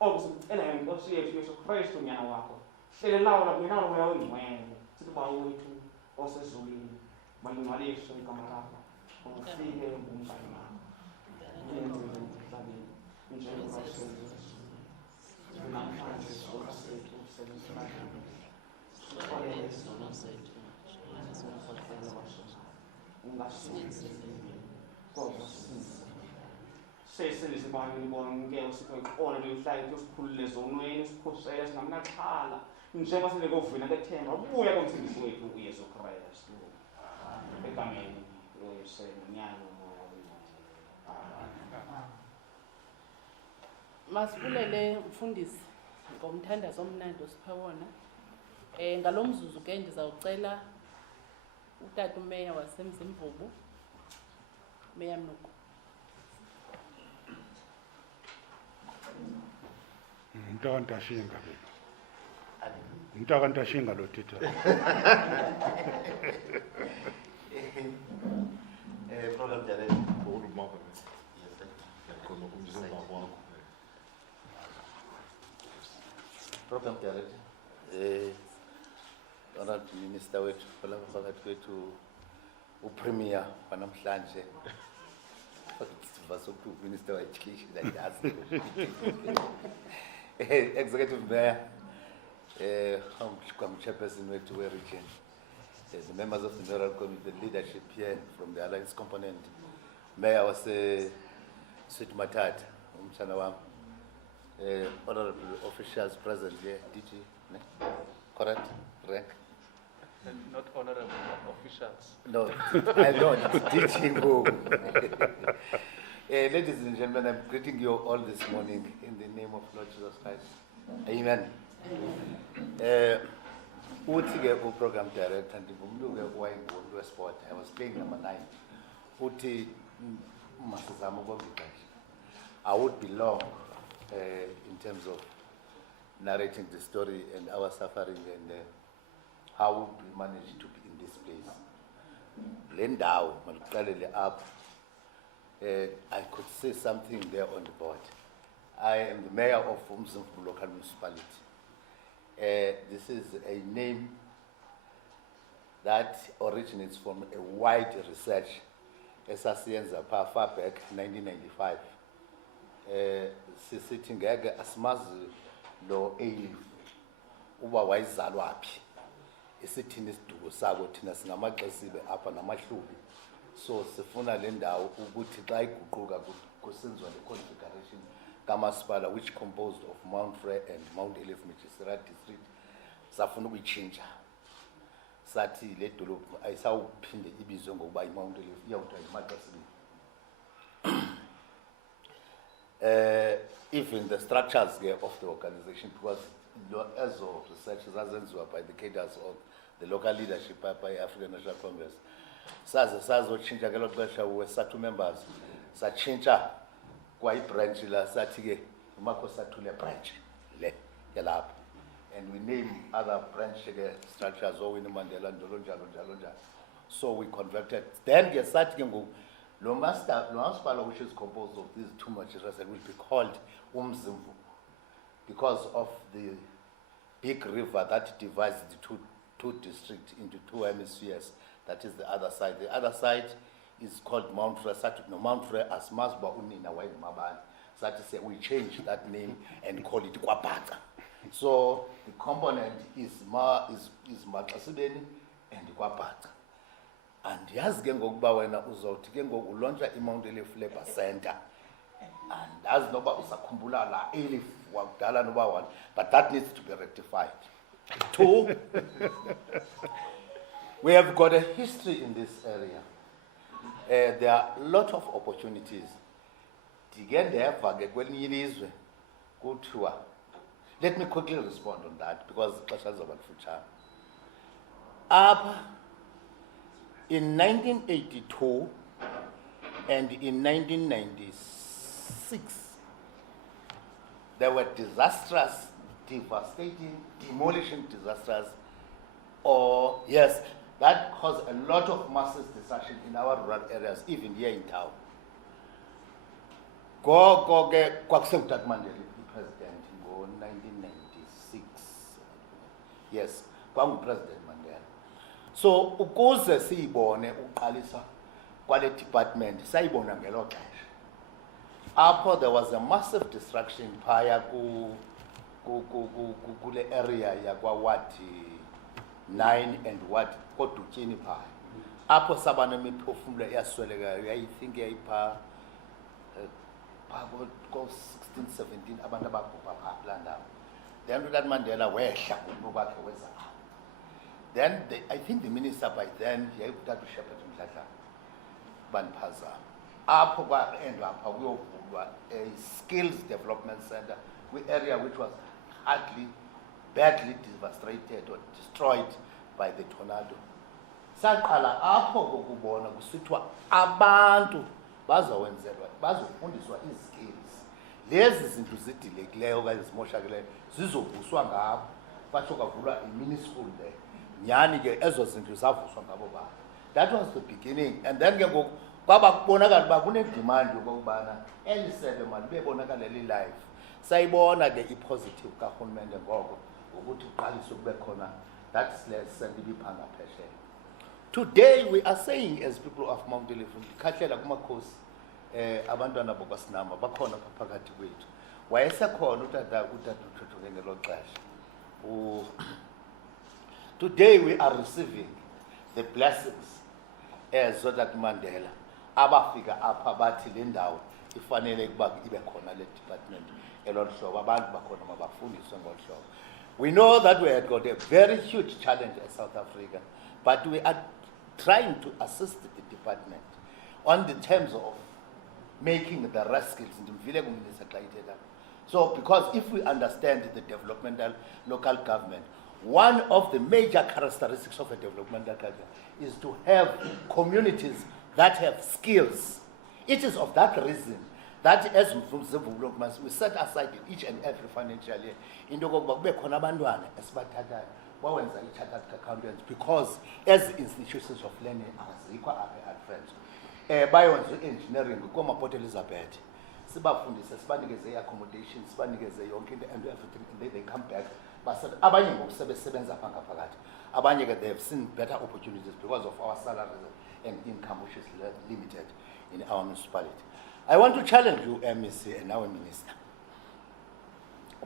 Okusicela ngenkosi yethu Yesu Kristu unyana wakho. Hlelelawula mina umoya oyingcwele. Sithi Baba wethu osezulwini, malingcwaliswe igama lakho. Ufike ngumzali wakho. Yenze emhlabeni njengoba usezulwini. Namhlanje isoka sethu usebenzayo. Sixolele izono zethu. Singakhohlelwa wasona. Ungasinzi kodwa sinzi. Sesilise bani bonke usiphoxona lihlayo usikhulule zonweni usikhosele singamnaxhala njengoba sinekuvina lethemba ubuya komsindisi wethu uYesu Kristu egameni loYesu unyana umoya oyingcwele. Masibulele mfundisi ngomthandazo omnandi osiphe wona. Ngalomzuzu ke ndizawucela utata umeya waseMzimvubu, Meya Mnuku. Mntaka Ntashinga lo tita. Program director. Program director. Honored Minister wethu phakathi kwethu uPremier wanamhlanje. Vasoku Minister wa Education ndayazi. Executive Mayor, Chairperson wethu we-region, the members of the Mayoral Committee, the leadership here from the Alliance component, Mayor was Sweet Matat, umtshana wami, honorable officials present here, DG, correct, rank? Not honorable, but officials. No, I know, it's DG. Ladies and gentlemen, I'm greeting you all this morning in the name of Lord Jesus Christ. Amen. Uthi-ke program director ndingumntu-ke owayengumntu wesport. I was playing number 9. Uthi masizama ukonga ixesha. I would be long in terms of narrating the story and our suffering and how we managed to be in this place. Le ndawo maliqalele apha. I could say something there on the board. I am the mayor of Umzimvubu local municipality. This is a name that originates from a wide research esasiyenza far back 1995. Sisithi ngeke asimazi lo Ayliff uba wayizalwa phi. Isithini isiduko sako thina singamaXesibe apha namahlubi. So sifuna le ndawo ukuthi xa iguquka kusenziwa le configuration kamasipala which composed of Mount Frere and Mount Ayliff Magisterial District safuna ukuyitshintsha. Sathi le dolophu ayisawuphinde ibizwe ngokuba iMount Ayliff iyawuthiwa yiMaXesibe. Even the structures of the organization, because as of research zazenziwa by the cadres of the local leadership by African National Congress. Sazotshintsha ke lo xesha we-SATU members satshintsha kwayi-branch la sathi ke uMakhosathu branch le yalapha, and we name other branch structures oWinnie Mandela njalo njalo njalo njalo. So we converted. Then ke sathi ke ngoku lo masipala which is composed of these two magistrates will be called Umzimvubu because of the big river that divides the two districts into two hemispheres. That is the other side. The other side is called Mount Frere. No, Mount Frere as Masba Unina Wai Maban. That is, we change that name and call it Kwapata. So the component is MaXesibeni and Kwapata. And yas gengo wena uzawuthi ke ngoku ulontsha iMount Ayliff Labour Center. And as noba usakhumbula la Ayliff wakudala noba one, but that needs to be rectified. 2, we have got a history in this area. There are a lot of opportunities. Let me quickly respond on that because up in 1982 and in 1996, there were disastrous, devastating, demolition disasters, or yes, that caused a lot of massive destruction in our rural areas, even here in town. Kwakusemthatha Mandela, the president. ngo-1996. Yes, kwangu-President Mandela. So, ukuze siyibone uqalisa kwale department, sayibona ngelo xesha. Apho there was a massive destruction phaya kule area yakwa Wadi 9 and Wadi Kodutyeni phaya. Apho saba nemiphefumlo eyaswelekayo, I think yayipha ko 16, 17 abantu ababhubha phaa kulaa ndawo. Then uTata Mandela wehla ngokuba kwakhe weza. Then I think the minister by then yayikutata uShepherd Mdladla Baniphaza. Apho kwaendwa apha kuyovulwa a skills development center, area which was badly devastated or destroyed by the tornado. Saqala apho kokubona kusithiwa abantu bazofundiswa izikills. Lezi zinto zidilekileyo okanye zimoshakeleyo zizovuswa ngabo. Batsho kwavulwa i-mini school there. Nyani ke ezo zinto zavuswa ngabo ba. That was the beginning. And then ke ngoku kwaba kubonakala uba kunedemand yokubana eli sebe malibe bonakala live. Sayibona ke i-positive karhulumente ngoko ukuthi uqalise kube khona that lesson ibiphanga phesheya. Today we are saying as people of Mount Ayliff, khahlela kumakhosi abantwana bokwasinama bakhona phakathi kwethu. Wayesekhona utata uThotho ngelo xesha. Today we are receiving the blessings as Zodata Mandela abafika apha bathi le ndawo ifanele ukuba ibe khona le department elolu hlobo abantu bakhona mabafundiswe ngolu hlobo. We know that we have got a very huge challenge in South Africa, but we are trying to assist the department on the terms of making the right skills. So, because if we understand the developmental local government, one of the major characteristics of a developmental culture is to have communities that have skills. It is of that reason that as we set aside each and every financial year into chartered accountants, because as institutions of learning at friends engineering Port Elizabeth sibanikeze accommodation sibanikeze yonke into and everything, and then they come back abanye ngokusebenza apha ngaphakathi abanye they have seen better opportunities because of our salaries and income which is limited in our municipality. I want to challenge you, MEC, and our minister.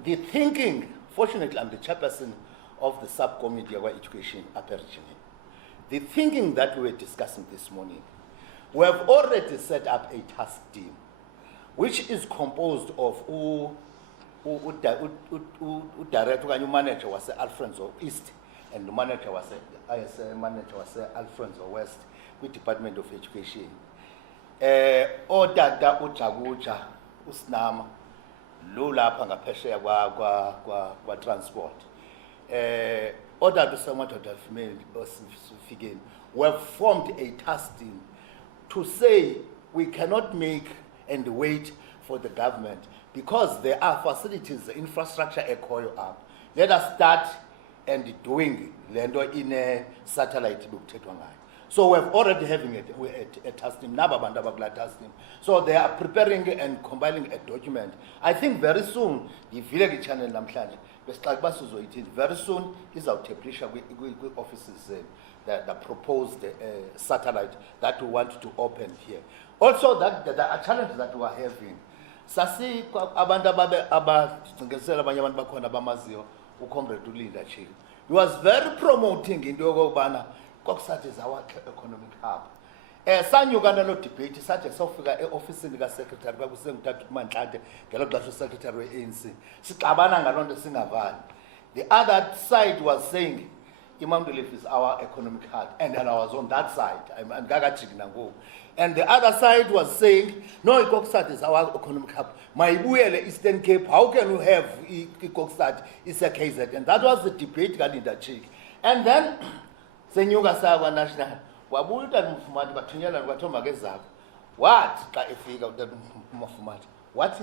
The thinking, fortunately, I'm the chairperson of the subcommittee of education apparitioning. The thinking that we were discussing this morning, we have already set up a task team, which is composed of director and manager was Alfonso East, and the manager was Alfonso West with Department of Education. Odada uJaguja uSnama lula lapha ngaphesheya kwa transport. Odada uSamadoda female osifikeni. We have formed a task team to say we cannot make and wait for the government because there are facilities, the infrastructure ekhoyo up. Let us start and doing lendo in a satellite bekuthethwa ngayo. So we're already having a task team, task team. So they are preparing and compiling a document. I think very soon, the village channel namhlanje, very soon is our offices that proposed satellite that we want to open here. Also, that there are challenges that we are having. Sasi he was very promoting in the Ogobana. Koksat is our economic hub. San Uganda no debate, such as office in the secretary, but we sent that man, the secretary ANC. Sikabana around the Singavan. The other side was saying, Imam Ayliff is our economic hub, and then I was on that side, I'm Gaga Chignango. And the other side was saying, no, Koksat is our economic hub. My Buele Eastern Cape, how can we have Koksat? It's a KZ. And that was the debate in that chick. And then, Senyuga Sawa National, Wabuta Mufumati, Batunyala, Watoma Gezak. What? What?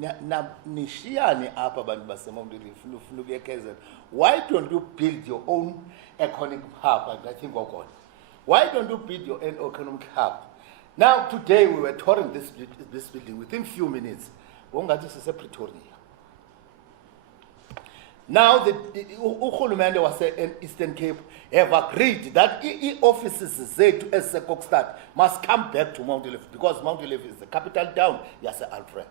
Nishiani Apaban Basamon, why don't you build your own economic hub? I think, oh God. Why don't you build your own economic hub? Now, today we were touring this building within few minutes. This is a Pretoria. Now the Uhulumende was in Eastern Cape have agreed that offices zethu eseKokstad must come back to Mount Ayliff because Mount Ayliff is the capital town yase-Alfred.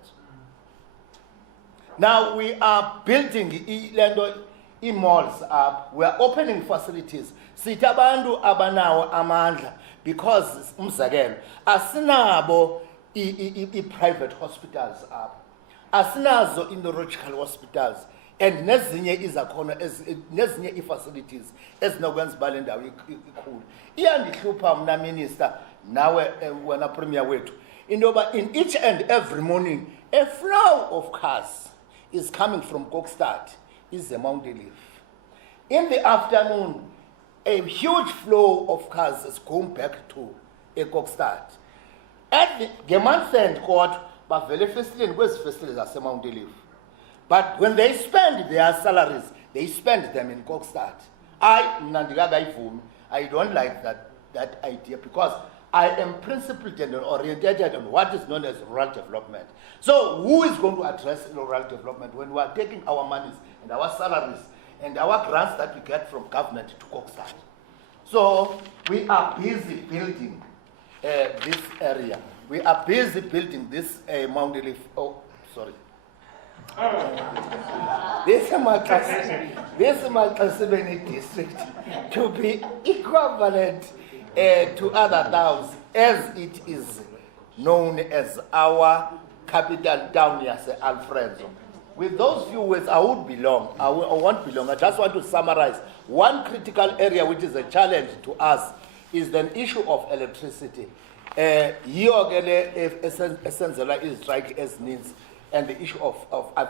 Now we are building malls up, we are opening facilities. Sitabandu abanawo amandla because umzekelo asinabo private hospitals up. Asinazo neurological hospitals and nezinye izakhono nezinye facilities ezinokwenza bale ndawo ikhulu. Iyandihlupha mna minister nawe wena premier wethu indoba in each and every morning a flow of cars is coming from Kokstad is the Mount Ayliff. In the afternoon a huge flow of cars is going back to Kokstad. At the month-end court, but very festivals are Mount Ayliff. But when they spend their salaries, they spend them in Kokstad. I don't like that idea because I am principled and oriented on what is known as rural development. So who is going to address rural development when we are taking our monies and our salaries and our grants that we get from government to Kokstad? So we are busy building this area. We are busy building this Mount Ayliff. Oh, sorry. This Malkasibeni district to be equivalent to other towns as it is known as our capital town, Alfredo. With those few words, I won't belong. I won't belong. I just want to summarize. One critical area which is a challenge to us is the issue of electricity. Essentially is strike as needs, and the issue of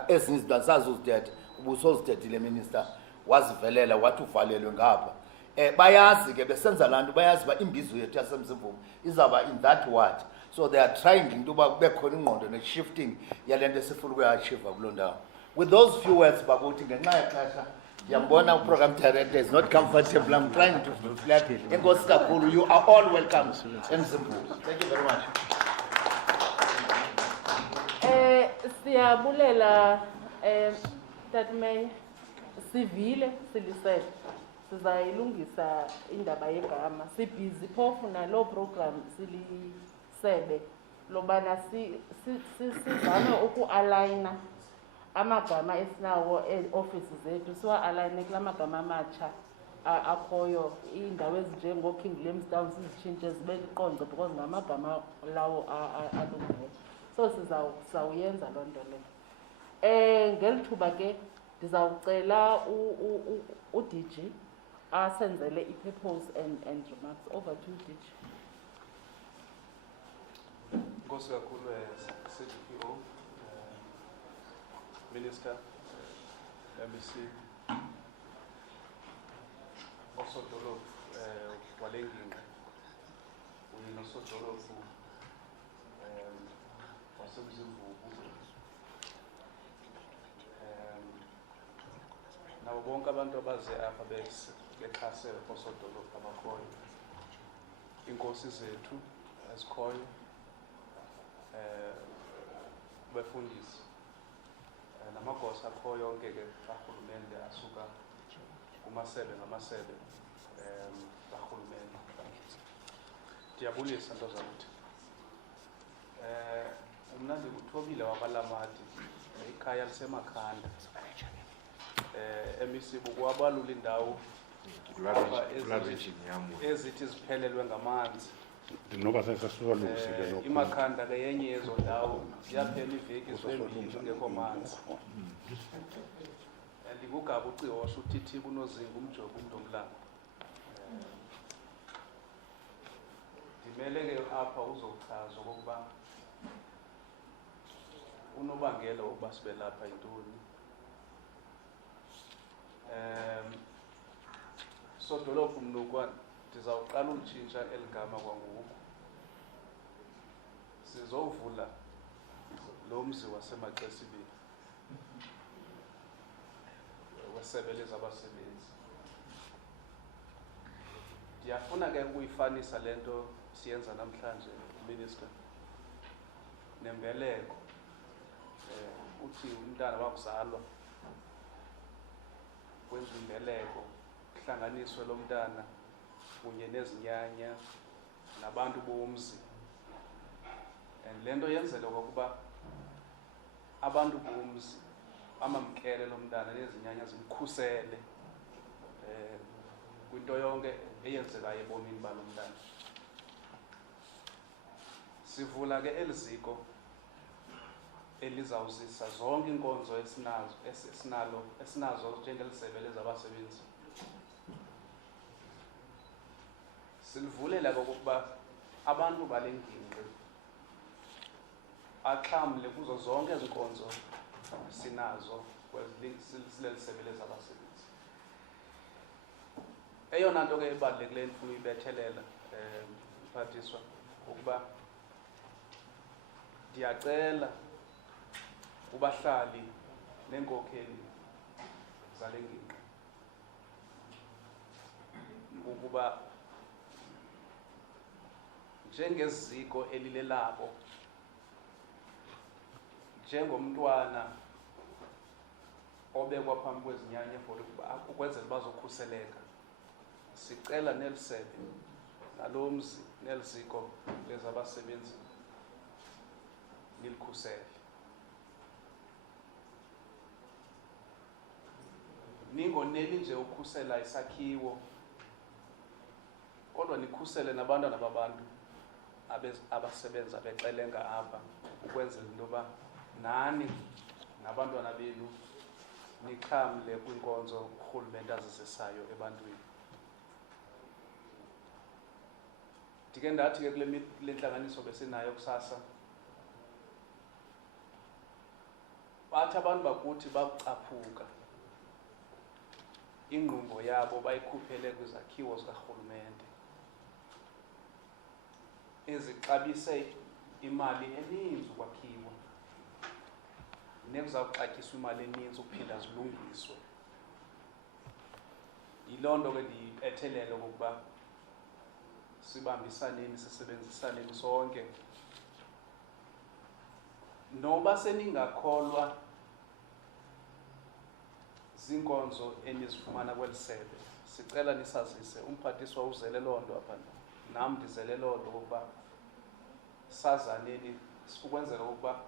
as needs that was dead. Buso's dead, the minister was velela what to value ngapha. Bayazi ke besenza lanto bayazi ba imbizo yethu yasemzimvumo izaba in that word. So they are trying to bekhona ingqondo ne shifting yalento esifuna ukuyachieva kulo ndawo. With those few words babuthi ngenxa yexesha yambona program director is not comfortable. I'm trying to reflect it. Enkosi kakhulu, you are all welcome. Thank you very much. Siyabulela Tatmay sivile silisele sizayilungisa indaba yegama sibhizi phofu nalo program silisebe lobana sizame uku-aligna amagama esinawo e-offices zethu siwa-aligne kula magama amatsha akhoyo iindawo ezinjengo-King Limstown sizitshintshe zibe liqonce because ngamagama lawo alungileyo. So sizawuyenza loo nto leyo. Ngeli thuba ke ndizawucela uDG asenzele i-purpose and remarks. Over to DG. Nkosi kakhulu CDPO, Minister, MEC, osodolophu walenginga, uyinosodolophu wasemzimvubu, nabo bonke abantu abaze apha bexhase osodolophu abakhoyo, inkosi zethu ezikhoyo, befundisi namagosa akhoyo yonke ke kahulumende asuka kumasebe ngamasebe kahulumende. Ndiyabulisa nto zakuthi umnandi uthobile wabalamati ikhaya lisemakhanda emisibu kwabalula indawo ezithi ziphelelwe ngamanzi. Noba sesasubalungisile lokho. Imakhanda ke yenye yezo ndawo yaphela iveki zimbili kungekho manzi. Ndikugaba ucihosha uthithi kunozinga umjobo umntomlanga. Ndimele ke apha uzochaza ukuba unobangela wokuba sibe lapha yintoni. Sodolophu mnukwana ndizawuqala ulitshintsha eligama kwangoku. Sizovula lo mzi wasemaXesi wesebe lezabasebenzi. Ndiyafuna ke ukuyifanisa lento siyenza namhlanje Minister nembeleko uthi umntana wakuzalwa kwenziwe imbeleko, kuhlanganiswe lo mntana kunye nezinyanya nabantu bomzi. And le nto yenzelwa okokuba abantu bomzi bamamkele lo mntana nezinyanya zimkhusele kwinto yonke eyenzekayo ebomini balo mntana. Sivula ke eliziko elizawuzisa zonke inkonzo esinazo njengelisebe lezabasebenzi. Silivulela okokuba abantu bale ngingqi axhamle kuzo zonke ezinkonzo sinazo silelisebe lezabasebenzi. Eyona nto ke ebalulekileyo ndifuna uyibethelela mphathiswa ukuba ndiyacela kubahlali neenkokheli zale ngingqi ukuba njengeziko elilelabo, njengomntwana obekwa phambi kwezinyanya for ukwenzela bazokhuseleka, sicela nelisebe nalo mzi neliziko lezabasebenzi nilikhusele. Ningoneli nje ukhusela isakhiwo, kodwa nikhusele nabantwana babantu abasebenza bexelenga apha, ukwenzela into yoba nani nabantwana benu nixhamle kwinkonzo urhulumente azizisayo ebantwini. Ndike ndathi ke kule ntlanganiso besinayo kusasa, bathi abantu bakuthi bakucaphuka ingqumbo yabo bayikhuphele kwizakhiwo zikarhulumente ezixabise imali eninzi ukwakhiwa, nekuzawuxatyiswa imali eninzi ukuphinda zilungiswe. Yiloo nto ke ndiyethelele okokuba sibambisaneni, sisebenzisaneni sonke. Noba seningakholwa ziinkonzo enizifumana kweli sebe, sicela nisazise. Umphathiswa uzele loo nto apha, nam ndizele loo nto okokuba sazaneni, ukwenzela okokuba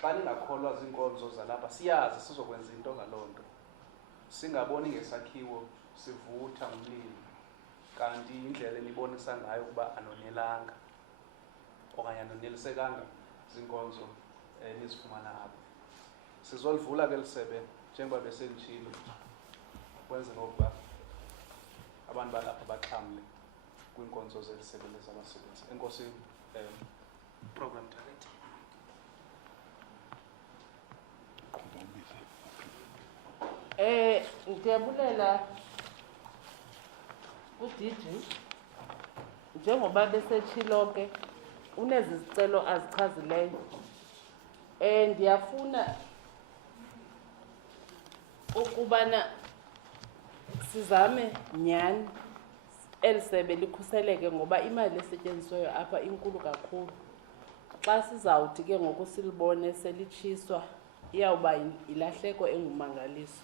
xa ningakholwa ziinkonzo zalapha siyazi sizokwenza into ngaloo nto. Singaboni ngesakhiwo sivutha ngumlilo kanti indlela enibonisa ngayo ukuba anonelanga okanye anonelisekanga ziinkonzo nizifumana apha. Sizolivula ke lisebe njengoba besenditshilo ukwenzela ukuba abantu balapha baxhamle kwiinkonzo zelisebe lezabasebenzi. Enkosi, program director. Ndiyabulela uDG njengoba besetshilo ke unezi zicelo azichazileyo. Ndiyafuna ukubana sizame nyani elisebe likhuseleke ngoba imali esetyenziswayo apha inkulu kakhulu. Xa sizawuthi ke ngoku silibone selitshiswa iyawuba ilahleko engumangaliso.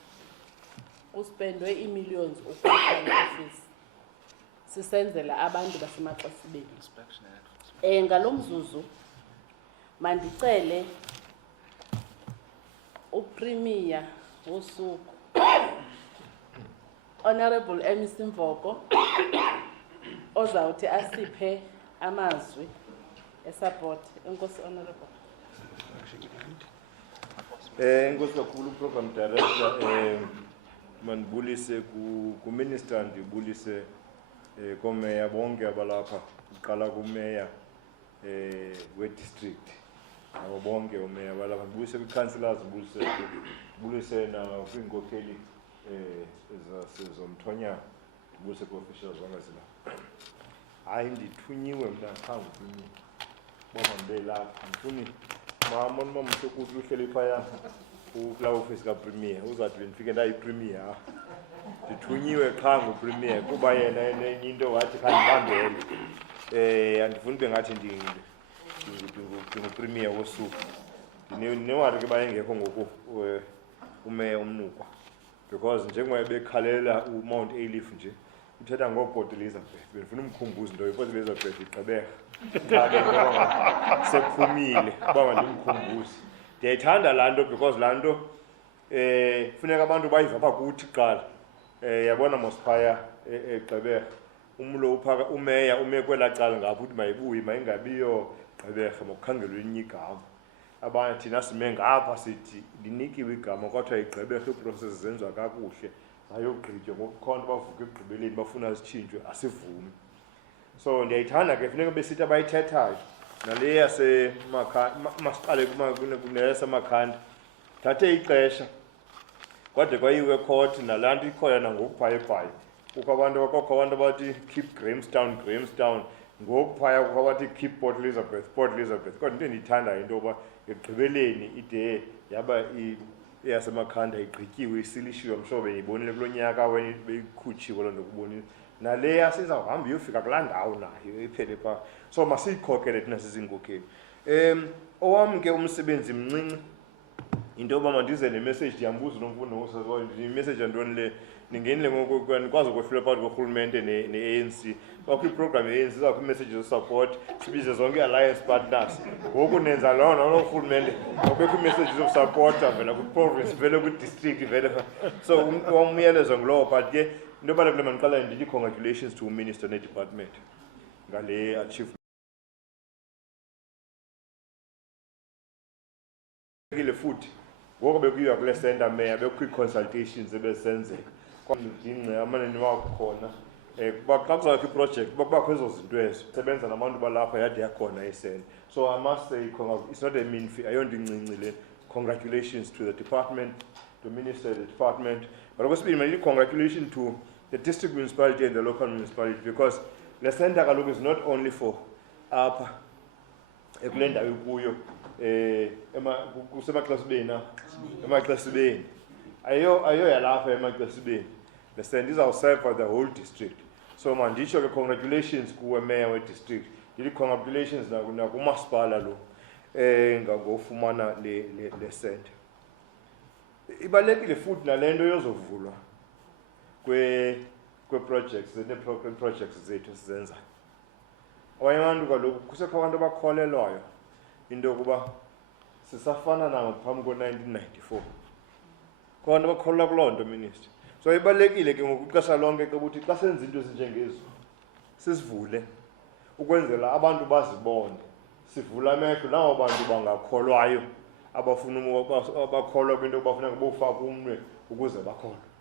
Kuspendwe ii-millions ukwakha i-ofisi sisenzela abantu basemaXesibeni. Ngalo mzuzu mandicele uPremier wosuku Honorable MC Mvoko ozawuthi asiphe amazwi esupport. Enkosi Honorable. Enkosi kakhulu program director. Mandibulise ku-minister, ndibulise komeya bonke abalapha, uqala kumeya we-district nabo bonke omeya abalapha, ndibulise kwi-councillors, ndibulise nakwiinkokheli zomthonyana, ndibulise kwi-officials wangazilapha. Hayi, ndithunyiwe mna khange uthunyiwe baba mbelapha, ndifuni mamamsokuthi uhleli phaya kulaa ofisi kaPremier uzathi bendifike ndayiPremier. Ndithunyiwe qha nguPremier kuba yena enye into wathi khandibambele. Andifuni bengathi ndinguPremier wosuku. Ndinewari ke bayengekho ngoku umeya umnukwa. because njengoba bekhalela uMount Ayliff nje uthetha ngoPort Elizabeth befuna umkhumbuzo into yePort Elizabeth iGqeberha xa ke ngoba sephumile kuba mandimkhumbuze ndiyayithanda laa nto because laa nto funeka abantu bayiva apha kuthi kuqala yabona mosiphaya eGqeberha umlo uphaka umeya ume kwelaa cala ngapha uthi mayibuye mayingabiyo Gqeberha makukhangelwe elinye igama abanye thina sime ngapha sithi linikiwe igama kwathiwa iGqeberha iiprocess zenziwa kakuhle ayogqitywa ngokukhona bavuka ekugqibeleni bafuna zitshintshwe asivumi so ndiyayithanda ke funeka besithi abayithethayo nale masiqale kuneyasemakhanda thathe ixesha kwade kwayiwe court nalaa nto ikhoya nangokubhayibhayi kukho abantu abathi keep Grahamstown ngokuphaya kukho abathi keep Port Elizabeth kodwa into endiyithandayo into yoba ekugqibeleni ide yaba eyasemakhanda igqityiwe isilishiwe mhlobo beyibonile kulo nyaka beyikhutshiwe loo nto kubonile nale yasizawuhamba iyofika kulaa ndawo nayo iphele phaa so masiyikhokele thina sizinkokeli owam ke umsebenzi mncinci into yoba mandize nemessage ndiyambuza nomfundi imessage yantoni le ningenile ngoku nikwazi ukwehlula phakathi korhulumente ne-ANC kwakho iprogram ye-ANC izawukho ii-messages of-support sibize zonke i-alliance partners ngoku nenza loo nalo rhulumente ngobekho ii-messages of-support vela kwi-province vele kwi-district vele so umyalezo ngulowo but ke into yobalekile mandiqalayo ndithi congratulations to uminister ne-department ngale achievement futhi ngoku bekuyiwa kule center meya bekho ii-consultations ebezisenzeka kwamdingce amaneni wakhona kuba xa kuzawukho iproject kubakho ezo zinto ezo sebenza nabantu balapha yade yakhona isenta so I must say it's not a mean fee ayonto incinci le congratulations to the department, the minister, the department, but also congratulations to the district municipality and the local municipality because the center is not only for apha ekulenda ukuyo kusemaXesibeni emaXesibeni ayo yalapha emaXesibeni the center is serve for the whole district so mandisho ke congratulations kuwe mayor we district ndithi congratulations nakumasipala lo ngangofumana le center ibalekile futhi nalento yozovulwa kwe-projects projects zethu sizenza abanye abantu kaloku kusekho abantu abakholelwayo into yokuba sisafana nabo phambi ko-1994 khona bakholelwa kuloo nto minister so ibalulekile ke ngokuxesha lonke ke ukuthi xa senza into ezinjengezo sisivule ukwenzela abantu bazibone sivula amehlo nabo bantu bangakholwayo abafuna abakholwa kwinto bafuna kubofaka umnwe ukuze bakholwe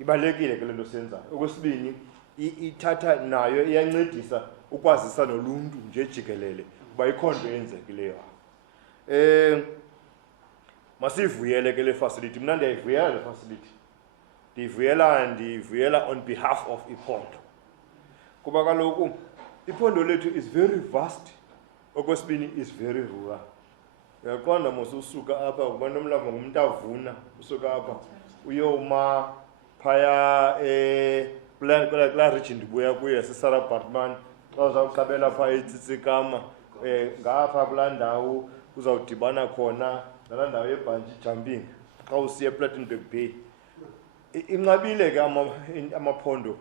ibalekile ke lento senza okwesibini ithatha nayo iyancedisa ukwazisa noluntu nje jikelele kuba ikhonto yenzekileyo masivuyele ke le facility mina ndiyayivuyela le facility ndivuyela on behalf of iphondo kuba kaloku iphondo lethu is very vast okwesibini is very rural uyaqonda mosusuka apha kuba nomlambo ngumuntu avuna usuka apha uyoma phaya kula region ndibuya kuyo sisara Batman xa uzawuqabela phaa eTsitsikama ngapha kulaa ndawo uzawudibana khona nalaa ndawo yebhanji jumping xa usiya ePlattenberg Bay inqabile ke amaphondo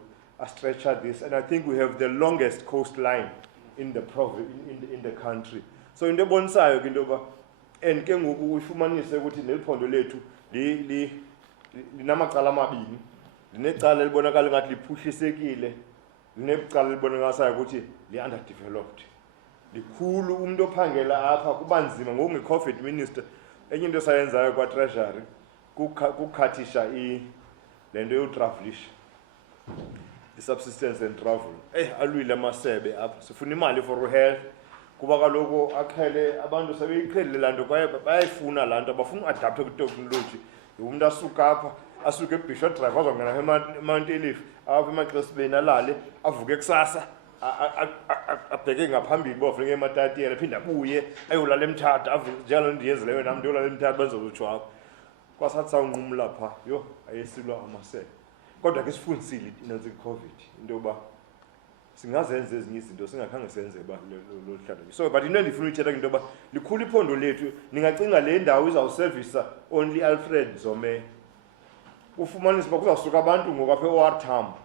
stretcher this and I think we have the longest coastline in the province in the country so into ebonisayo ke into yoba and ke ngoku uyifumanise ukuthi neliphondo lethu linamacala amabini linecala elibonakala ngathi liphuhlisekile linecala elibonakala ukuthi li-underdeveloped likhulu umuntu ophangela apha kuba nzima ngoku nge-COVID minister enye into sayenzayo kwa-treasury kukhathisha le nto yotravelisha i-subsistence and travel alwile amasebe apha sifuna imali for health kuba kaloku aqhele abantu sebeyiqhelile laa nto kwaye bayayifuna laa nto abafuna uadapthe kwitekhnoloji umuntu asuka apha asuke ebishop drive azongena eMount Ayliff apha emaXesibeni alale avuke kusasa abheke ngaphambili bofuneke ematatiyela aphinde abuye ayolala eMthatha avuke njalo ndiyezileyo nam ndiyolala eMthatha benzokutsho apha kwasathi sawunqumla phaa yho ayesilwa amasebe kodwa ke sifundisile inansi i-COVID into yoba singazenza ezinye izinto singakhange senze lo hlalo so but into endifuna uyithetha into yoba likhulu iphondo lethu ningacinga le ndawo izawusevisa only Alfred Zome ufumanise uba kuzawusuka abantu ngokapha e-OR Tambo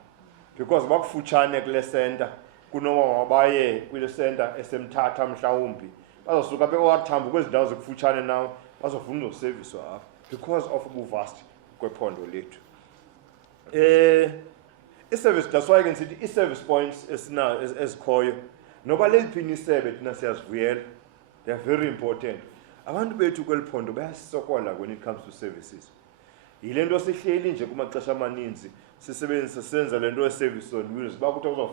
because bakufutshane kule center kunoba mabaye kule center esemthatha mhlawumbi bazawusuka apha e-OR Tambo kwezi ndawo zikufutshane nawo bazofuna uzoserviswa apha because of ubuvast kwephondo lethu. I-service, that's why I can see i-service points ezikhoyo noba leliphi isebe thina siyazivuyela, they are very important. Abantu bethu kweli phondo bayasisokola when it comes to services. Yile nto sihleli nje kumaxesha amaninzi senza le nto ye-service on wheels bakuthiwa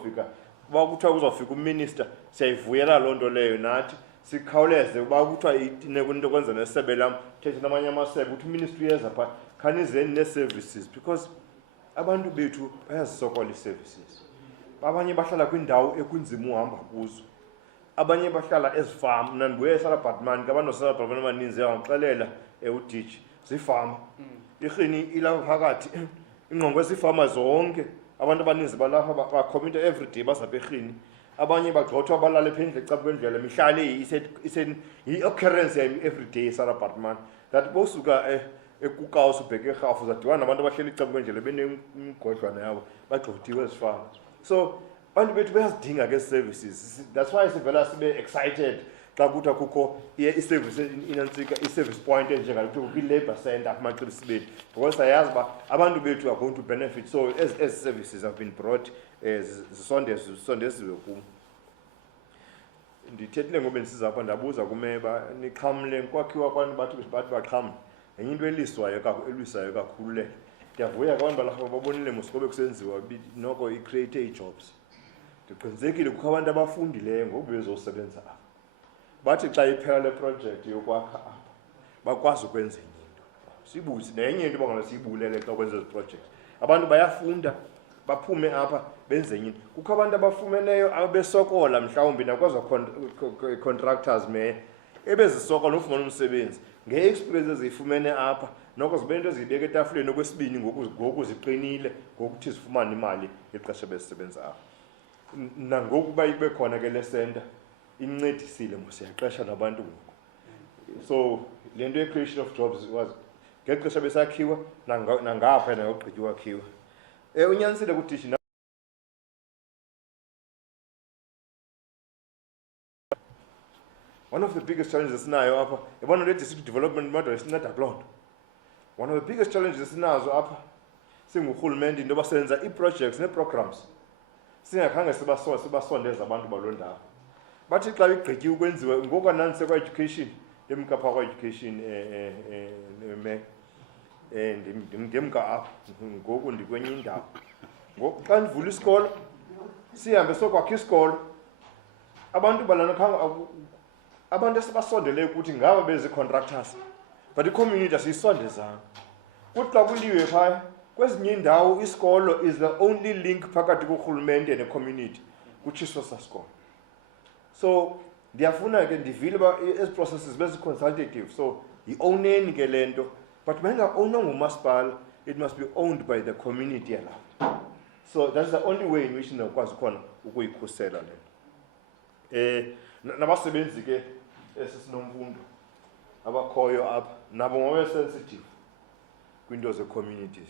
kuzawufika uminister siyayivuyela loo nto leyo nathi sikhawuleze uba kuthiwa into kwenza nesebe lam thethe namanye amasebe uthi uministry yeza phaa khanizeni nee-services because abantu bethu bayazisokola ii-services. Abanye bahlala kwindawo ekunzima uhamba kuzo, abanye bahlala ezifama. Mna ndibuye eSalabhatman abantu baseSalabhatman abaninzi yangaxelela uditshi ziifama. Irhini ilapha phakathi ingqongwe ziifama zonke. Abantu abaninzi balapha bakhomita everyday bazapha erhini. Abanye bagxothwa balala phendle ecapha kwendlela mihlale yi-occurrence yami everyday eSalabhatman that bosuka ekukawusi ubheke erhafu zadibana nabantu abahleli ecapha kwendlela benemgodlwana yabo bagxothiwe ezifama. So abantu bethu bayazidinga ke services. That's why sivela sibe excited xa kuthiwa kukho i-service inantsika i-service point enjengalo kuthiwa kwi-labor center apha emaXabisibeni because sayazi uba abantu bethu are going to benefit. So as services have been brought zisondeziwe kum. Ndithethile ngoba ndisiza apha ndabuza kumeba nixhamle kwakhiwa kwantu bathi baxhamle enye into elwisayo kakhulu le. Ndiyavuya abantu balapha babonile moskobe kusenziwa noko i-create ii-jobs. Ndiqinisekile kukho abantu abafundileyo ngoku bezosebenza apha bathi xa iphela le project yokwakha apha bakwazi ukwenza enye into sibuzi nenye into bangala siyibulele xa kwenza ezi projects. Abantu bayafunda baphume apha benze enye into. Kukho abantu abafumeneyo abesokola mhlawumbi nakwazi contractors ebezisokola nofumana umsebenzi nge-experience eziyifumene apha noko zibe into eziyibeka etafuleni okwesibini ngoku ziqinile ngokuthi zifumane imali ixesha bezisebenza apha. Nangoku uba ibe khona ke le center incedisile mosiyaqesha nabantu ngoku. So le nto ye-creation of jobs was ngexesha besakhiwa nangapha nayogqityiwa wakhiwa. Unyanisile kutishi one of the biggest challenges esinayo apha yabona le district development model isinceda kuloo nto. One of the biggest challenges esinazo apha singurhulumente into yoba senza ii-projects nee-programs singakhange sibasondeza abantu baloo ndawo. Bathi xa igqityiwe ukwenziwa ngoku ananise kwa-education ndimkapha kwa-education ndimngemka apha ngoku ndikwenye indawo. Ngoku xa ndivula isikolo sihambe sokwakha isikolo abantu balana abantu esibasondeleyo ukuthi ngaba bezi-contractors but i-community asiyisondezanga. Kuthi xa kuliwe phaya kwezinye indawo isikolo is the only link phakathi kurhulumente ne-community kutshiswa sasikolo. So ndiyafuna ke ndivile uba ezi processes bezi-consultative so yi-owneni ke le nto but mayinga-ownwa ngumasipala it must be owned by the community yalapha. So that's the only way in which ndingakwazi khona ukuyikhusela le nto. Nabasebenzi ke esisinomfundo abakhoyo apha nabo mabe-sensitive kwiinto ze-communities.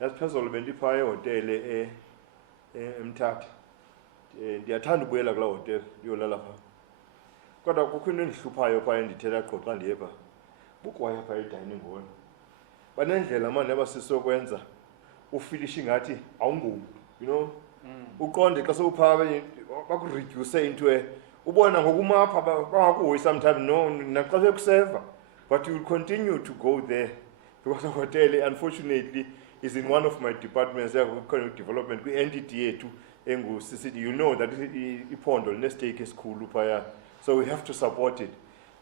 Nasiphezolo bendiphaya ehotele eMthatha. Ndiyathanda ubuyela kulaa hotele ndiyolala phaa. Kodwa kukho into endihluphayo phaya ndithetha qho xa ndiye phaa. Bukwaya phaya edining hall. Banendlela mani abasisokwenza ufilishe ngathi awungomntu, you know. Uqonde xa sowuphaa bakureduce into ubona ngokumapha bangakuhoyi sometimes no naxa bekuseva but you will continue to go there because the hotel unfortunately is in one of my departments economic development kwi-entity yethu engu-CCD. You know that iphondo linestake esikhulu phaya so we have to support it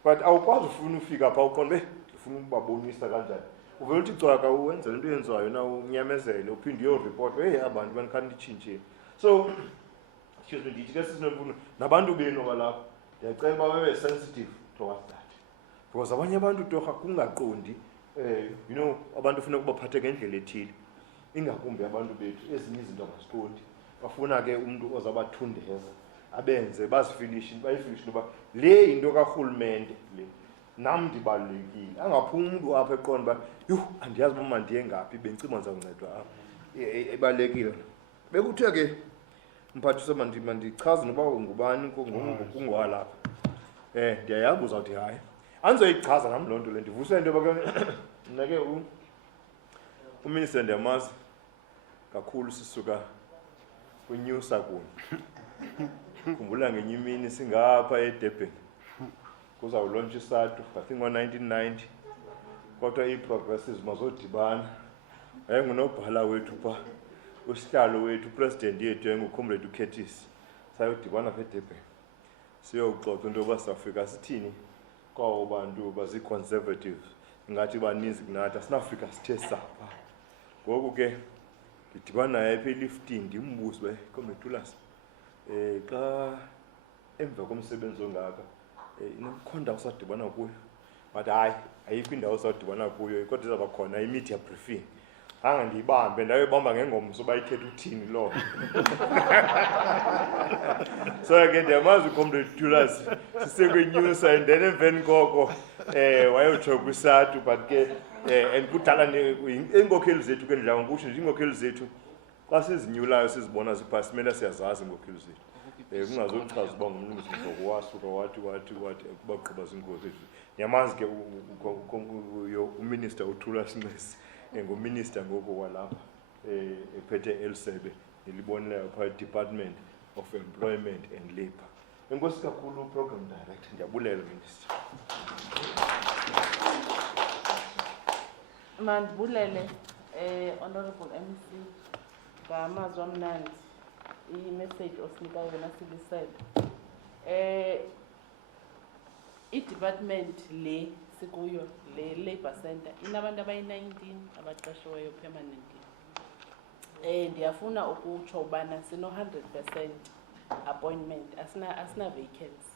but awukwazi ufuna ufika phaa uqonde ndifuna ukubabonisa kanjani uvele uthi cwaka uwenza le nto yenziwayo na unyamezele uphinde uyoripota hey abantu banikhani nditshintshe. So excuse me ndithi ke sisinemfundo nabantu benu balapha ndiyacela uba bebe-sensitive towards that because abanye abantu torha kungaqondi you know abantu funeka ubaphathe ngendlela ethile ingakumbi abantu bethu ezinye izinto abaziqondi bafuna ke umntu ozabathundeza abenze bayifilishe into yoba le yinto karhulumente le nam ndibalulekile angaphumi umntu apha eqonda uba yhu andiyazi uba mandiye ngaphi bencima ndizawuncedwa apha ebalulekile bekuthiwe ke mphathiswa mandichaze noba ngubani kungowalapha ndiyayazi uzawuthi hayi andizoyichaza nam loo nto le ndivusela into yoba mna ke uminister ndiyamazi kakhulu sisuka kwinyusa kunye khumbula ngenye imini singapha eDurban kuzawulontsha isatu I think ngo-1990 kodwa ii-progressives mazodibana wayengunobhala wethu phaa usihlalo wethu upresident yethu yayingukhombred ukhethisi sayodibana apha eDurban siyoxoxa into yoba safika sithini kwawo bantu bazii-conservatives ingathi baninzi kunathi asinafika sithe sapha ngoku ke ndidibana naye apha elifting ndimbuze uba Comrade Thulas xa emva komsebenzi ongaka inakho ndawo sadibana kuyo but hayi ayikho indawo sadibana kuyo kodwa izawuba khona i-media briefing anga ndiyibambe ndayoyibamba ngengomso uba ithetha uthini loo so ke ndiyamazi uComrade Thulas sisekwenyusa and then emveni koko wayotsho kwisatu but ke and kudala iinkokheli zethu ke ndidla ngokutsho nje iinkokheli zethu xa sizinyulayo sizibona ziphaa simele siyazazi iinkokheli zethu kungazochaza uba ngumlungisindloko wasuka wathi kuba gqiba ziinkokheli ndiyamazi ke uminister uThulas Nxesi nguminister ngoku walapha ephethe elisebe elibonelayo phaa Department of Employment and Labour. Enkosi kakhulu program director, ndiyabulela minister. Mandibulele honorable MC ngamazwi amnandi i-message osinika yona silisele. I-department le sikuyo le Labour Center inabantu abayi-19 abaqashiweyo permanently. Ndiyafuna ukutsho ubana sino 100% appointment asina vacancy.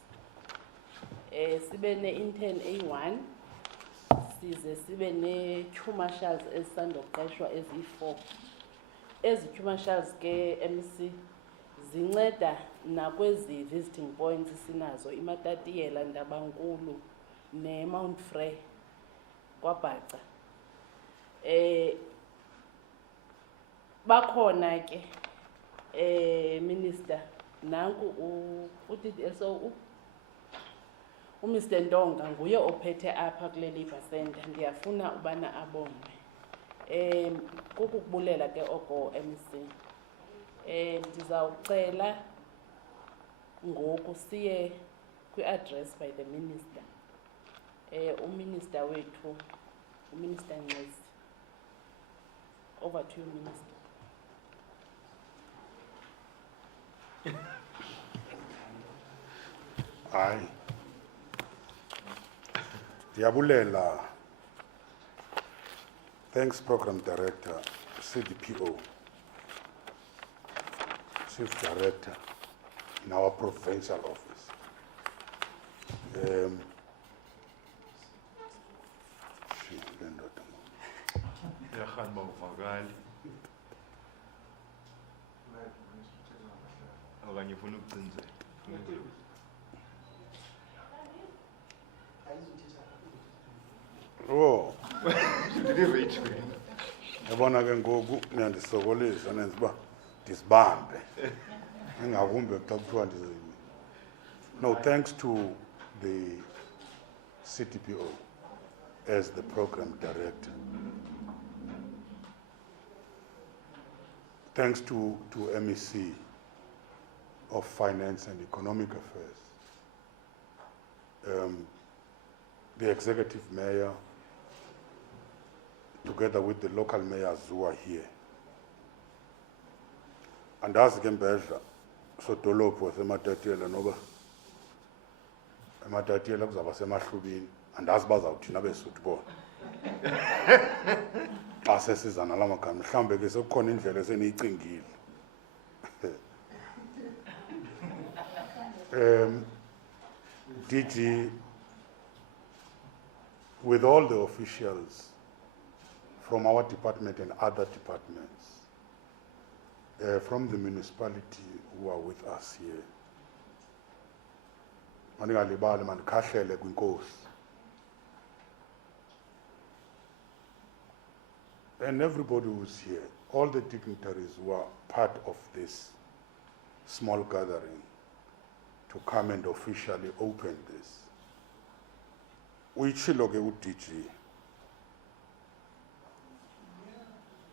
Sibe ne-intern A1 size sibe ne-queue marshals ezisandoqeshwa eziyi-4. Ezi queue marshals ke MC zinceda nakwezi visiting points sinazo iMatatiyela, Ndabankulu ne-Mount Frere kwaBhaca. Bakhona ke minister nanku uDDSO uMr Ndonga nguye ophethe apha kule Labour Center. Ndiyafuna ubana abonwe. Kukubulela ke oko MC. Ndizawucela ngoku siye kwi-address by the minister. Uminister wethu, uMinister Nxesi. Over to you, Minister. Hayi. Ndiyabulela. Thanks Program Director, CDPO, Chief Director in our provincial office. Oh. Yabona ke ngoku niyandisokolisa nenza uba ndisibambe ingavumbe xa kuthiwa no, thanks to the CTPO as the program director. Thanks to MEC of Finance and Economic Affairs, the executive mayor, together with the local mayors who are here. And as ke mbedla sodolophu sematatiyela noba ematatiyela kuzaba semahlubini andazi bazawuthina beSuthu bona xa sesiza nala magama mhlawumbe ke sekukhona indlela eseniyicingile. DG, with all the officials from our department and other departments, from the municipality who are with us here, mandingalibali mandikhahlele kwinkosi and everybody who's here, all the dignitaries were part of this small gathering to come and officially open this. Uyitshilo ke uDG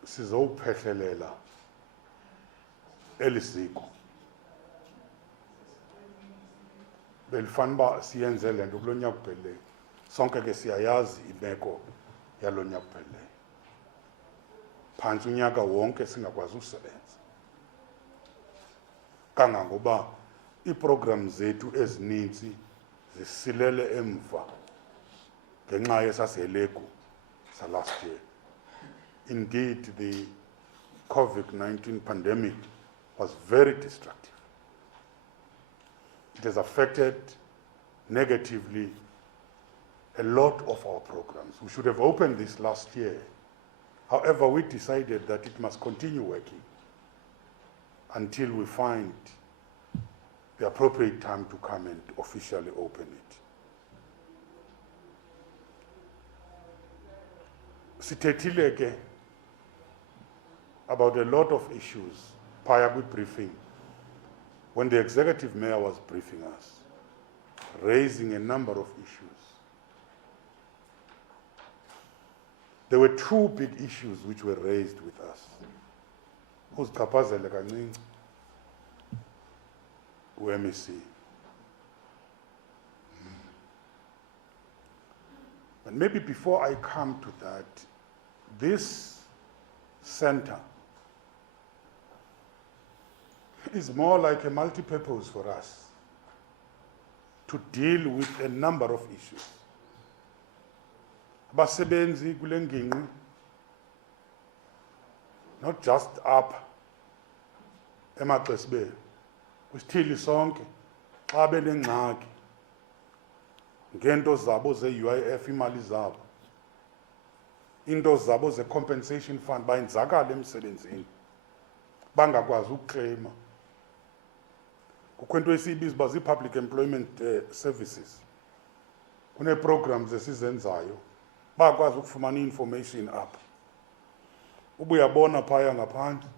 sizowuphehlelela elisiko belifana uba siyenze le nto kulo nyaka uphelileyo. Sonke ke siyayazi imeko yalo nyaka uphelileyo, phantsi unyaka wonke singakwazi usebenza, kangangoba iiprogram zethu ezininzi zisilele emva ngenxa yesaseleku last year. Indeed, the COVID-19 pandemic was very destructive. It has affected negatively a lot of our programs. We should have opened this last year. However, we decided that it must continue working until we find the appropriate time to come and officially open it. Sithethile ke about a lot of issues prior to briefing when the executive mayor was briefing us, raising a number of issues. There were two big issues which were raised with us. Uzichaphazele kancinci u-MEC. But maybe before I come to that, this center is more like a multi-purpose for us to deal with a number of issues. Abasebenzi kule ngingqi, not just up emaXesibeni, kwisithili sonke xa benengxaki ngento zabo ze-UIF, imali zabo, into zabo ze-compensation fund, bayenzakala emsebenzini bangakwazi ukukleyima. Kukho into esiyibiza uba zii-public employment services, kunee-programs esizenzayo bakwazi ukufumana i-information apha. Uba uyabona phaya ngaphandle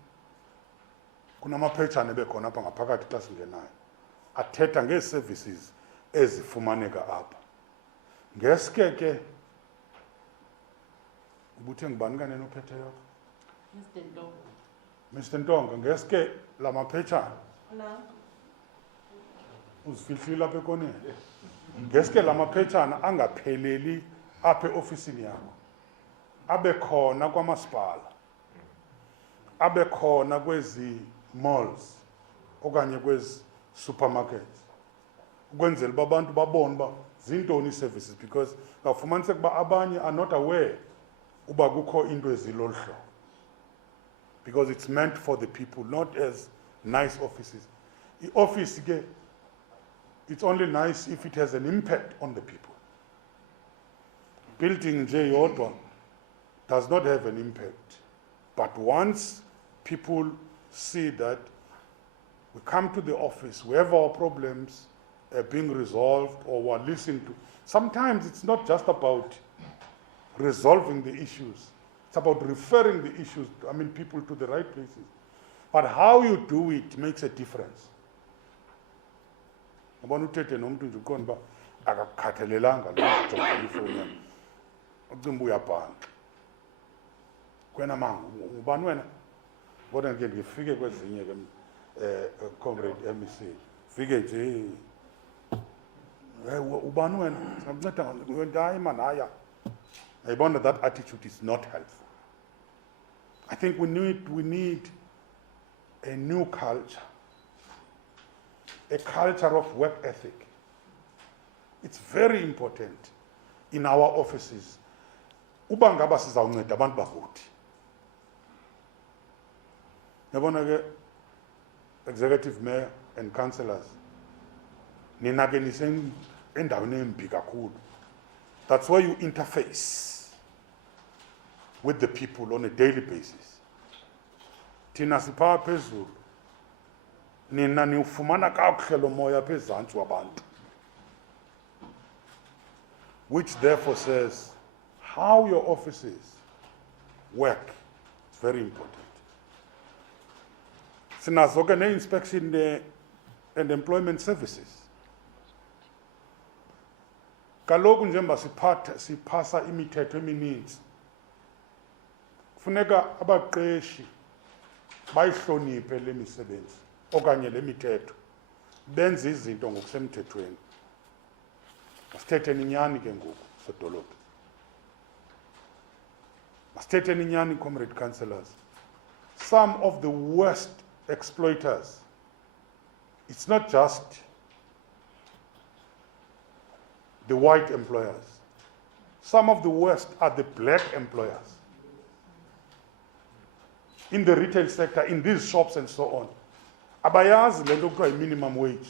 kunamaphetshana ebekhona apha ngaphakathi xa singenayo athetha ngee-services ezifumaneka apha. Ngeske ke ubuthe ngubani kanene ophetheyo apha? Mr. Ntonga. Mr. Ntonga, ngeske la maphetshana No. uzifihlile apha ekoneni, ngeske la maphetshana angapheleli apha eofisini yakho, abe khona kwamasipala, abe khona kwezi malls okanye kwezi supermarkets, ukwenzela uba abantu babone uba zintoni ii-services, because ngafumaniseka uba abanye are not aware uba kukho into ezilolu hlobo, because it's meant for the people, not as nice offices. I-office ke, it's only nice if it has an impact on the people. Building nje yodwa does not have an impact. But once people see that we come to the office, we have our problems being resolved or we're listened to. Sometimes it's not just about resolving the issues. It's about referring the issues, people to the right places. But how you do it makes a difference. Ngibona uthethe nomuntu nje ukhona uba akakhathalelanga lokujonga ifowuni yakhe. Ucimba uyabhanka. Kwena manga, ubani wena? Kodwa ke ngifike kwezinye ke comrade MEC. Fike nje. Ubani wena? Singakunceda ngendayi man haya. Ayibona that attitude is not helpful. I think we need a new culture. A culture of work ethic. It's very important in our offices. Uba ngaba sizawunceda abantu bakuthi. Yabona ke executive mayor and councillors nina ke endaweni embi kakhulu. That's why you interface with the people on a daily basis. Thina sipha phezulu. Nina niufumana kakuhle lo moya phezantsi wabantu. Which therefore says how your offices work very important. Sinazo ke ne-inspection and employment services. Kaloku njengoba siphasa imithetho emininzi, kufuneka abaqeshi bayihloniphe le misebenzi okanye le mithetho, benze izinto ngokusemthethweni. Masithetheni inyani ke ngoku sedolophu. Masithetheni inyani, comrade councillors. Some of the worst exploiters, it's not just the white employers. Some of the worst are the black employers. In the retail sector, in these shops and so on. Abayazi le nto kuthiwa yi-minimum wage.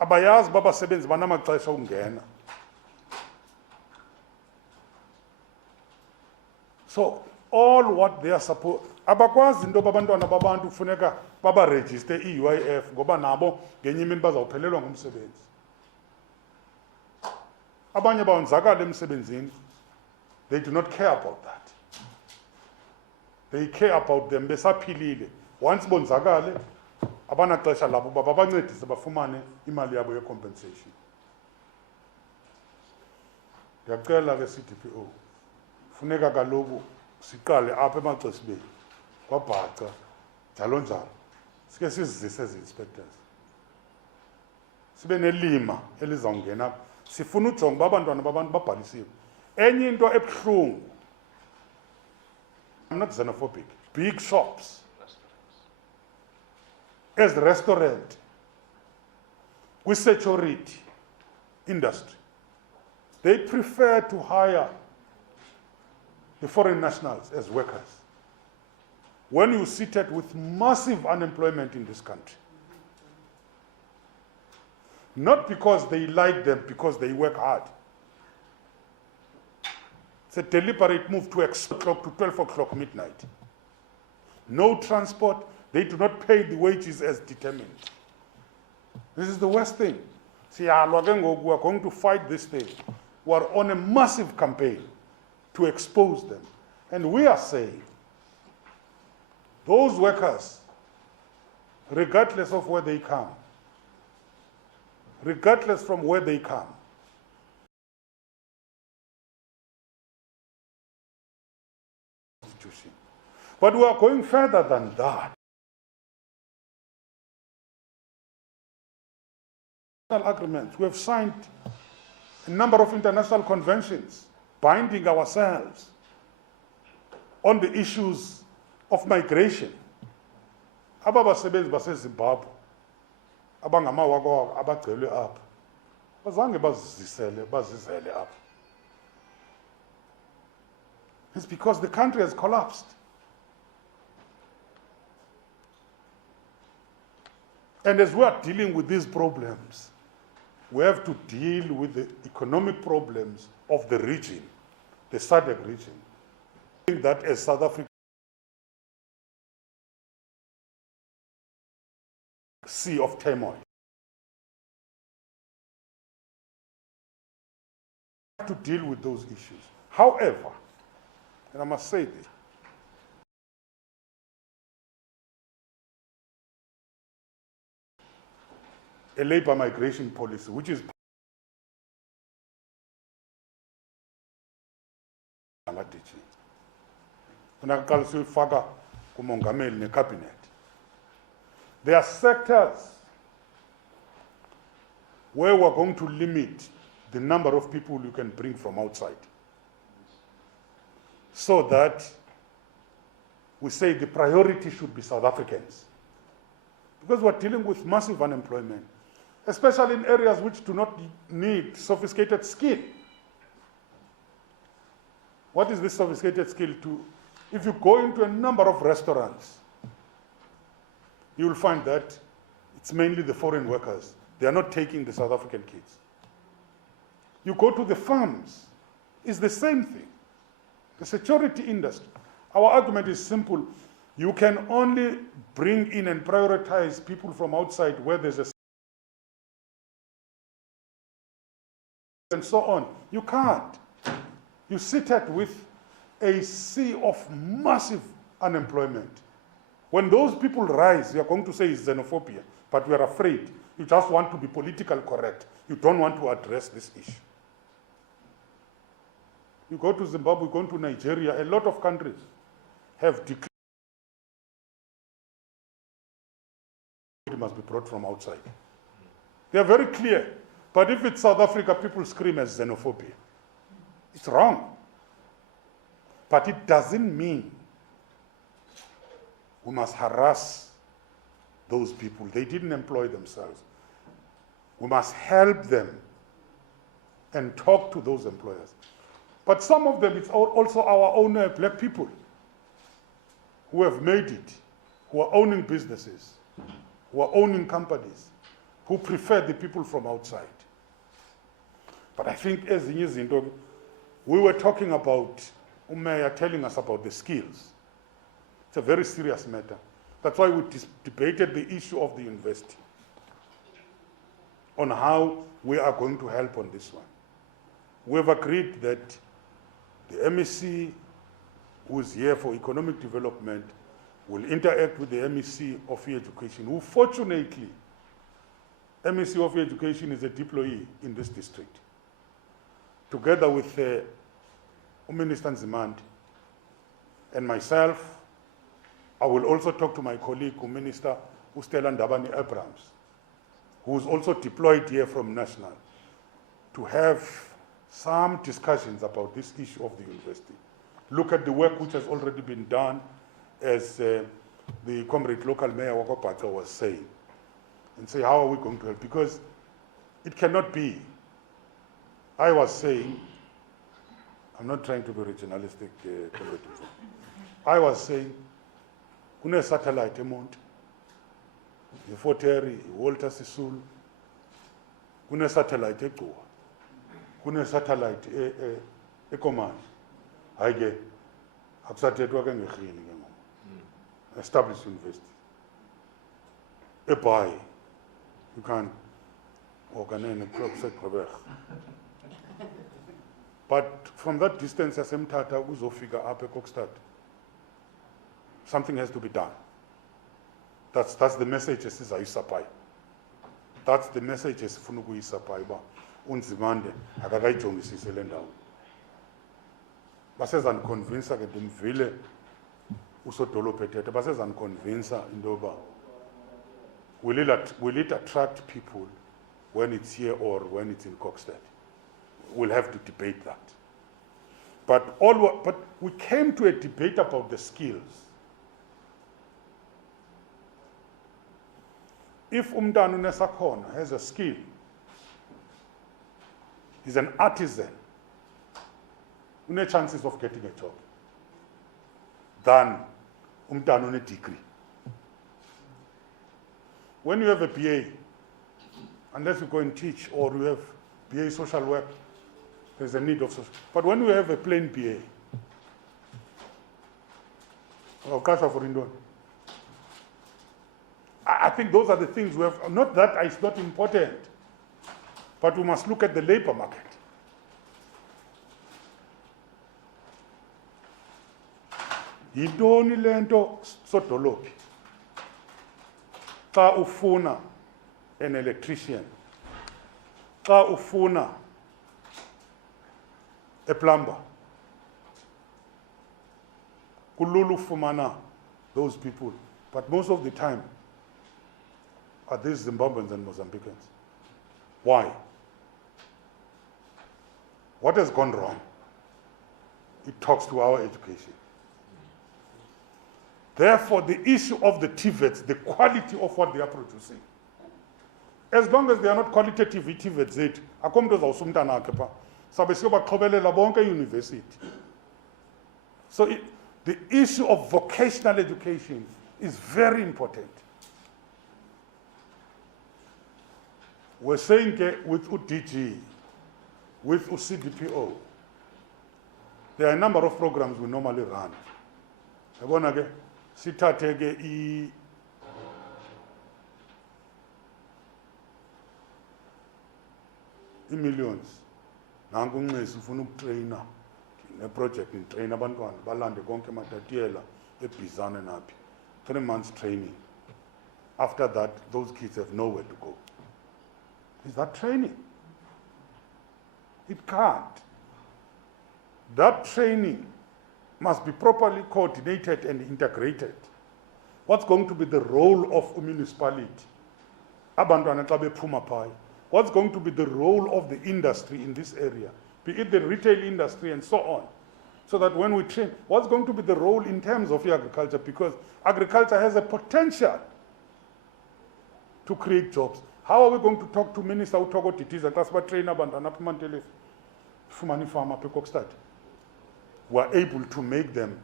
Abayazi babasebenzi banamaxesha okungena. So, all what they are supposed, abakwazi into babantwana babantu kufuneka babarejiste i-UIF ngoba nabo ngenye imini bazawuphelelwa ngumsebenzi. Abanye bawonzakala emsebenzini, they do not care about that. They care about them besaphilile. Once bonzakale, abanaxesha labo uba babancedise bafumane imali yabo ye-compensation. Ndiyacela ke CDPO, funeka kaloku siqale apha emaXesibeni kwaBhaca njalo njalo. Sike sizizise ezi inspectors. Sibe nelima elizawungena. Sifuna ujonga uba abantwana babantu babhalisiwe. Enye into ebuhlungu, I'm not xenophobic, big shops, as restaurant, with security industry, they prefer to hire the foreign nationals as workers. When you seated with massive unemployment in this country, not because they like them, because they work hard. It's a deliberate move to 6 o'clock to 12 o'clock midnight. No transport, they do not pay the wages as determined. This is the worst thing. See, we are going to fight this thing. We are on a massive campaign to expose them. And we are saying, those workers, regardless of where they come, regardless from where they come, but we are going further than that. Agreements. We have signed a number of international conventions binding ourselves on the issues of migration. Aba basebenzi baseZimbabwe abangamawaka abagcwele apha bazange bazizele apha. It's because the country has collapsed. And as we are dealing with these problems, we have to deal with the economic problems of the region, the SADC region. I think that as South Africa, sea of turmoil. We have to deal with those issues. However, and I must say this, a labor migration policy, which is cabinet. There are sectors where we're going to limit the number of people you can bring from outside, so that we say the priority should be South Africans. Because we're dealing with massive unemployment, especially in areas which do not need sophisticated skill. What is this sophisticated skill to? If you go into a number of restaurants, you will find that it's mainly the foreign workers. They are not taking the South African kids. You go to the farms, it's the same thing. The security industry. Our argument is simple. You can only bring in and prioritize people from outside where there's a and so on. You can't. You sit at with a sea of massive unemployment. When those people rise, you are going to say it's xenophobia, but we are afraid. You just want to be politically correct. You don't want to address this issue. You go to Zimbabwe, go to Nigeria, a lot of countries have declared it must be brought from outside. They are very clear. But if it's South Africa, people scream as xenophobia. It's wrong. But it doesn't mean we must harass those people. They didn't employ themselves. We must help them and talk to those employers. But some of them, it's also our own black people who have made it, who are owning businesses, who are owning companies, who prefer the people from outside. But I think as we were talking about Mayor telling us about the skills. It's a very serious matter. That's why we debated the issue of the university on how we are going to help on this one. We have agreed that the MEC, who is here for economic development, will interact with the MEC of education, who fortunately, MEC of education is a deployee in this district. Together with Minister Nzimande and myself, I will also talk to my colleague, Minister Ustela Ndabani Abrams, who is also deployed here from National, to have some discussions about this issue of the university. Look at the work which has already been done, as the comrade local mayor Wakopaka was saying, and say, how are we going to help? Because it cannot be. I was saying, I'm not trying to be regionalistic, I was saying, kune satellite eMonti, eForteri, Walter Sisulu, kune satellite eGcuwa, kune satellite eKomani. Hayi ke akusathethwa ke ngeRhini ke ngoku. Established university. eBhayi, you can organize a club. But from that distance, yaseMthatha uzofika apha eKokstad, something has to be done. That's the message esizayisapphaya. That's the message esifuna ukuyisapphaya uba uNzimande akakayijongisise le ndawo. Basezandiconvinsa ke ndimvile usodolophu ethetha, basezandiconvinsa into yoba will it attract people when it's here or when it's in Kokstad? We'll have to debate that. But we came to a debate about the skills. If umntana unesakhono has a skill, he's an artisan, chances of getting a job than umntana une degree. When you have a BA, unless you go and teach, or you have BA social work, there's a need of social. But when you have a plain BA, I think those are the things we have. Not that it's not important, but we must look at the labor market. Yintoni lento sodolophi xa ufuna an electrician, xa ufuna a plumber, kulula ufumana those people, but most of the time are these Zimbabweans and Mozambicans. Why? What has gone wrong? It talks to our education. Therefore, the issue of the TVETs, the quality of what they are producing, as long as they are not qualitative TVETs, akho mntu uzawusa umntana wakhe pha, sabe siyobaxhobelela bonke eyunivesithi. So the issue of vocational education is very important. We're saying with UDG, with UCDPO, there are a number of programs we normally run. Sithathe ke millions. Nangu Nxesi ufuna ukutraina ne-project in-train abantwana balande konke matatiyela ebhizane naphi 3 months training. After that, those kids have nowhere to go. Is that training? It can't. That training must be properly coordinated and integrated. What's going to be the role of a municipality? Abantwana xa bephuma phaya. What's going to be the role of the industry in this area? Be it the retail industry and so on. So that when we train, what's going to be the role in terms of agriculture? Because agriculture has a potential to create jobs. How are we going to talk to Minister Utoko Titiza, Tasba train abantwana apha eMantelef, Fumani farm apha eKokstad? We are able to make them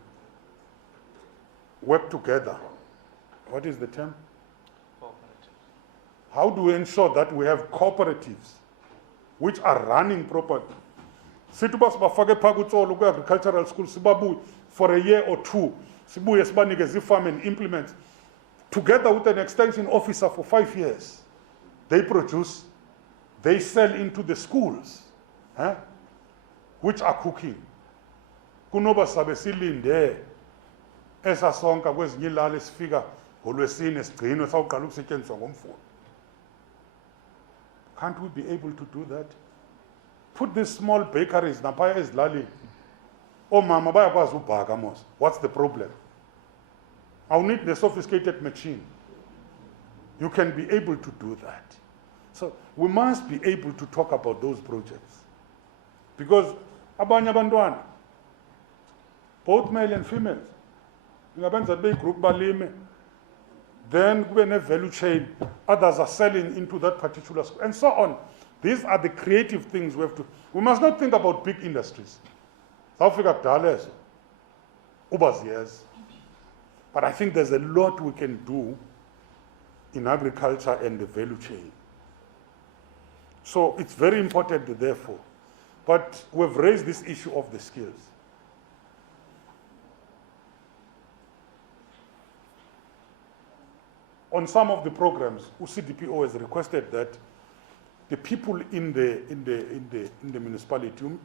work together. What is the term? How do we ensure that we have cooperatives which are running properly? Sithi uba sibafake phaa kutsolo kwi-agricultural school sibabuye for a year or 2, sibuye sibanikeze ii-farm and implements together with an extension officer for 5 years. They produce, they sell into the schools, which are cooking. Kunoba sabe silinde esasonka kwezinye ilali sifika ngoLwesine sigcinwe sawuqala ukusetyenziswa ngomfundi. Can't we be able to do that? Put these small bakeries naphaya ezilalini. Oomama bayakwazi ubhaka mos. What's the problem? I'll need the sophisticated machine. You can be able to do that. So we must be able to talk about those projects. Because abanye abantwana, both male and females, ingabenza be group balime, then kube ne-value chain, others are selling into that particular school, and so on. These are the creative things we have to. We must not think about big industries. South Africa kudala ezo, ubaziyeza. But I think there's a lot we can do in agriculture and the value chain. So it's very important, therefore. But we've raised this issue of the skills. On some of the programs, UCDPO has requested that the people in the municipality,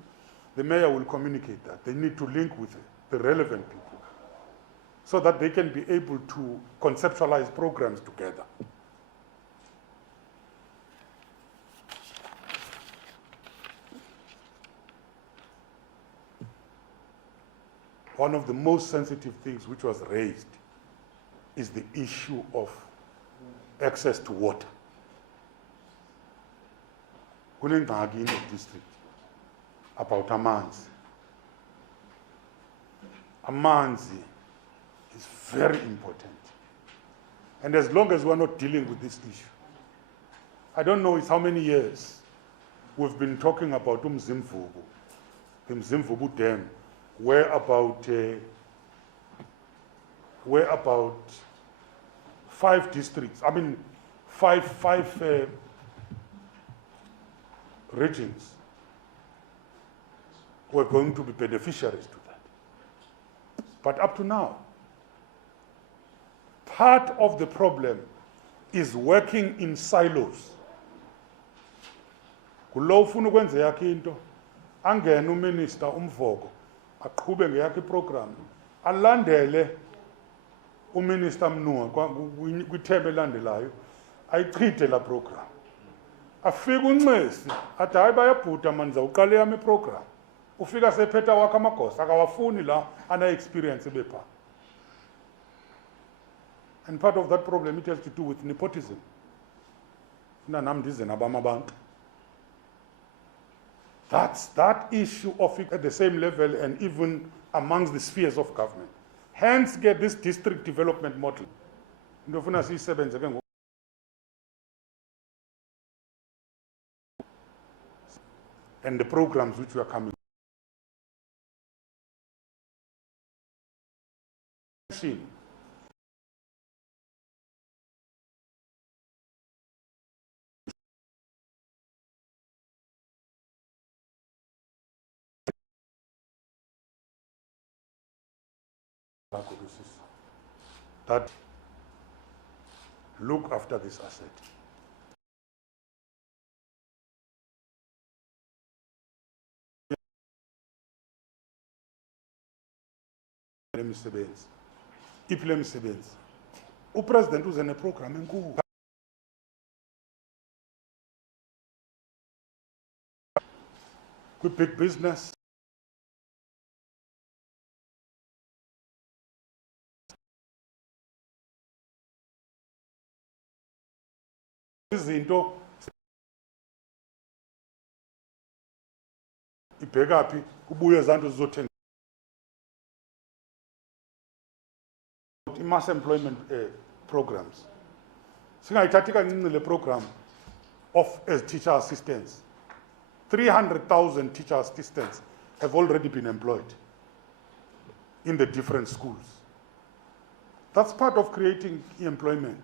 the mayor will communicate that. They need to link with the relevant people so that they can be able to conceptualize programs together. One of the most sensitive things which was raised is the issue of access to water. Kunengxaki in the district about amanzi. Amanzi is very important. And as long as we're not dealing with this issue, I don't know it's how many years we've been talking about Mzimvubu, the Mzimvubu Dam, where about 5 districts, I mean five regions were going to be beneficiaries to that. But up to now, part of the problem is working in silos. Kulo ufuna ukwenza yakhe into, angene uminister umvoko, aqhube ngeyakhe iprogram, alandele uminister Mnunga kwithebe elandelayo, ayichithe la program. Afika uNxesi, athi hayi bayabhuda manje zawuqala yami iprogram. Ufika sephetha wakhe amagosa, akawafuni la ana-experience bepha. And part of that problem, it has to do with nepotism. That's that issue of it at the same level and even amongst the spheres of government. Hence, get this district development model. And the programs which were coming. That look after this asset. lemisebenzi iphi lemisebenzi upresident uze neprogram enkulu kwi-big business izinto ibheka phi kubuye ezanto zizothenga i-mass employment programs singayithathi kancinci le program as teacher assistants 300,000 teacher assistants have already been employed in the different schools. That's part of creating employment.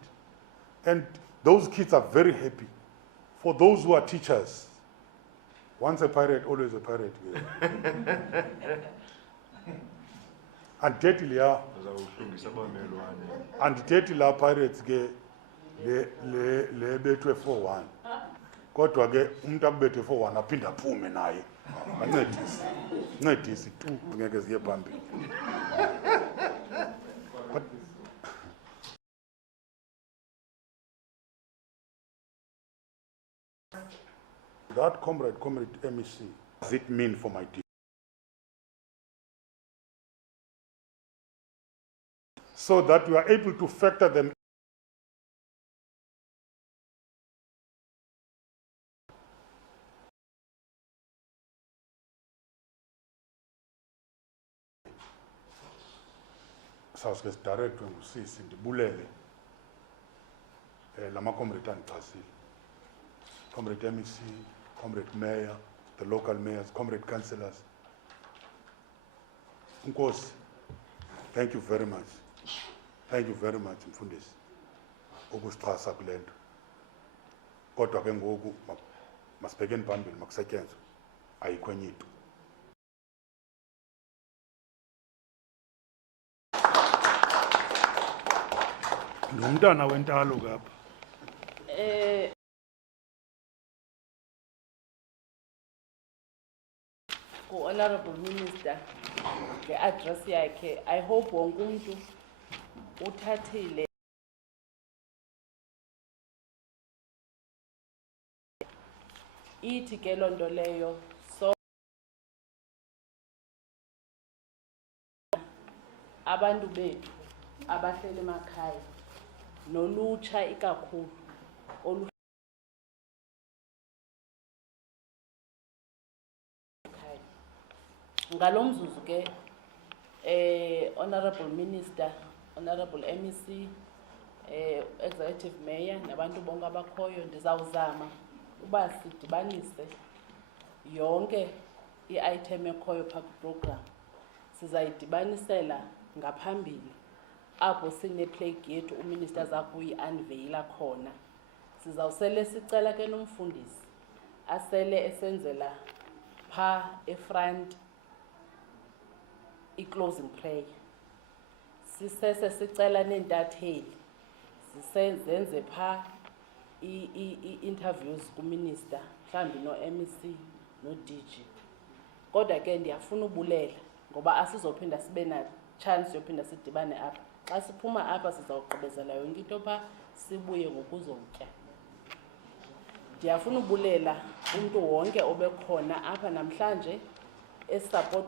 And those kids are very happy. For those who are teachers, once a pirate, always a pirate. And deadly pirates ke le betwe 4-1. Kodwa ke umuntu akubethe 4-1 aphinda aphume naye. Ancedisi tu ngeke ziye phambili. But that comrade MEC, what does it mean for my team? So that you are able to factor them sawuske sidirectwe ngusisi ndibulele lama comrade andichasile comrade MEC, comrade mayor, the local mayors, comrade councillors. Nkosi, thank you very much. Thank you very much mfundisi ukusixhasa kule nto kodwa ke ngoku masibhekeni phambili makusetyenzwe ayikho enye into. Ngumntana wentalo kapha. Honorable Minister, the address yakhe, I hope wonke umuntu uthathile ithi ke lonto leyo so abantu bethu abahleli emakhaya nolutsha ikakhulu olu ngalomzuzu ke Honorable Minister, Honorable MEC, Executive Mayor nabantu bonke abakhoyo ndizawuzama uba sidibanise yonke i-item ekhoyo phaa program sizayidibanisela ngaphambili apho sine-plague yethu uminister zakuyi-unveila khona sizawusele sicela ke nomfundisi asele esenzela phaa efront i-closing prayer sisese sicela neentatheli zenze phaa i-interviews kuminister mhlawumbi no-MEC no-DG kodwa ke ndiyafuna ubulela ngoba asizophinda sibe na chance yophinda sidibane apha xa siphuma apha sizawugqibezela yonke into phaa sibuye ngokuzotya. Ndiyafuna ubulela umntu wonke obekhona apha namhlanje esisupport